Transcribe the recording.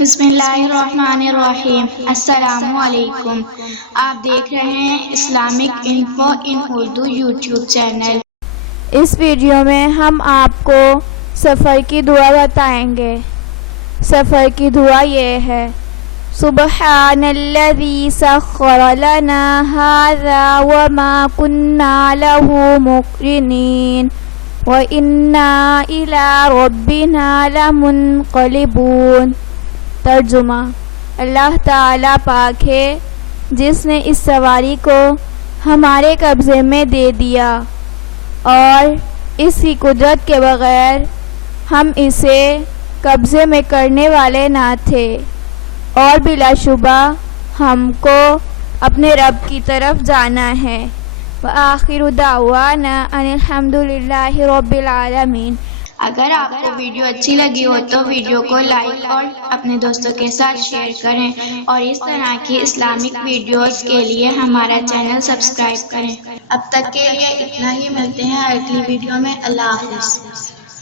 بسم اللہ الرحمن الرحیم۔ السلام علیکم۔ آپ دیکھ رہے ہیں اسلامک انفو ان اردو یوٹیوب چینل۔ اس ویڈیو میں ہم آپ کو سفر کی دعا بتائیں گے۔ سفر کی دعا یہ ہے: سبحان الذی سخر لنا ھذا وما كنا له مقرنین وَإِنَّا إِلَىٰ رَبِّنَا لَمُنقَلِبُونَ۔ ترجمہ: اللہ تعالیٰ پاک ہے جس نے اس سواری کو ہمارے قبضے میں دے دیا اور اس کی قدرت کے بغیر ہم اسے قبضے میں کرنے والے نہ تھے، اور بلا شبہ ہم کو اپنے رب کی طرف جانا ہے۔ وآخر دعوانا ان الحمد للہ رب العالمین۔ اگر آپ کو ویڈیو اچھی لگی ہو تو ویڈیو کو لائک اور اپنے دوستوں کے ساتھ شیئر کریں، اور اس طرح کی اسلامک ویڈیوز کے لیے ہمارا چینل سبسکرائب کریں۔ اب تک کے لیے اتنا ہی، ملتے ہیں اگلی ویڈیو میں۔ اللہ حافظ۔